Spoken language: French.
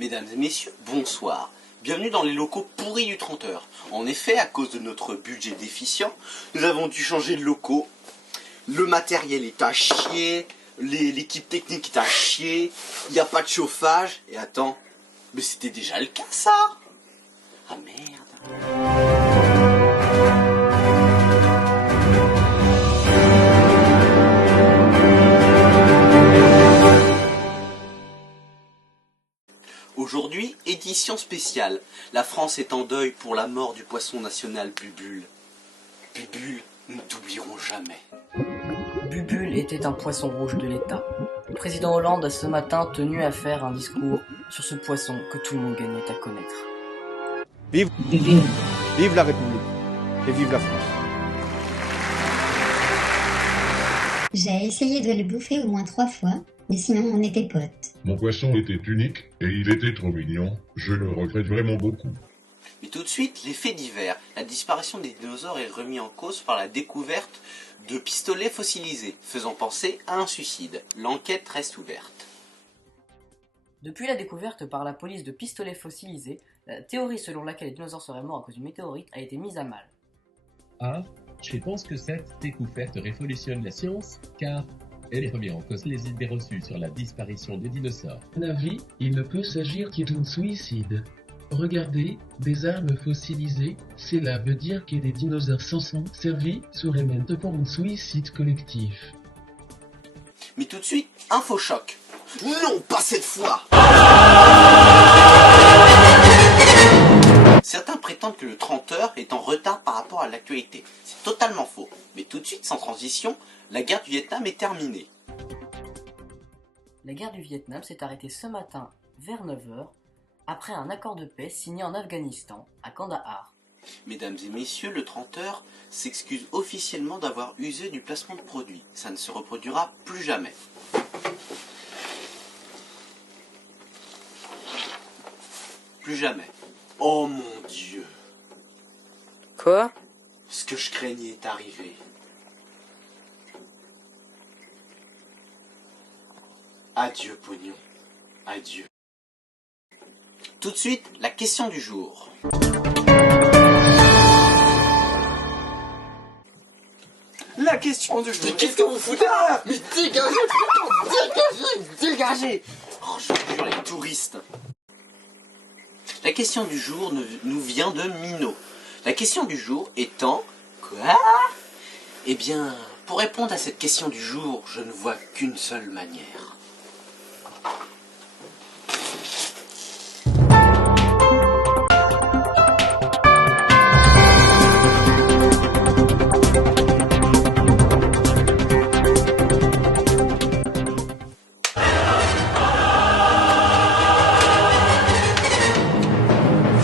Mesdames et messieurs, bonsoir. Bienvenue dans les locaux pourris du 30h. En effet, à cause de notre budget déficient, nous avons dû changer de locaux. Le matériel est à chier, l'équipe technique est à chier, il n'y a pas de chauffage. Et attends, mais c'était déjà le cas ça. Ah merde. Aujourd'hui, édition spéciale. La France est en deuil pour la mort du poisson national Bubule. Bubule, nous ne t'oublierons jamais. Bubule était un poisson rouge de l'État. Le président Hollande a ce matin tenu à faire un discours sur ce poisson que tout le monde gagnait à connaître. Vive la République et vive la France. J'ai essayé de le bouffer au moins 3 fois, mais sinon on était potes. Mon poisson était unique et il était trop mignon. Je le regrette vraiment beaucoup. Mais tout de suite, les faits divers. La disparition des dinosaures est remise en cause par la découverte de pistolets fossilisés, faisant penser à un suicide. L'enquête reste ouverte. Depuis la découverte par la police de pistolets fossilisés, la théorie selon laquelle les dinosaures seraient morts à cause d'une météorite a été mise à mal. Ah, je pense que cette découverte révolutionne la science, car elle remet en cause les idées reçues sur la disparition des dinosaures. À mon avis, il ne peut s'agir que d'un suicide. Regardez, des armes fossilisées, cela veut dire que des dinosaures s'en sont servis seraient même pour un suicide collectif. Mais tout de suite, infochoc. Non, pas cette fois. Certains prétendent que le 30h est en retard par rapport à l'actualité. C'est totalement faux. Mais tout de suite, sans transition, la guerre du Vietnam est terminée. La guerre du Vietnam s'est arrêtée ce matin vers 9h après un accord de paix signé en Afghanistan, à Kandahar. Mesdames et messieurs, le 30h s'excuse officiellement d'avoir usé du placement de produits. Ça ne se reproduira plus jamais. Plus jamais. Oh mon Dieu. Quoi? Ce que je craignais est arrivé. Adieu pognon. Adieu. Tout de suite, la question du jour. La question du jour. Mais qu'est-ce que vous foutez là? Mais dégagez, putain, dégagez. Oh, je jure, les touristes. La question du jour nous vient de Minot. La question du jour étant... Quoi? Eh bien, pour répondre à cette question du jour, je ne vois qu'une seule manière.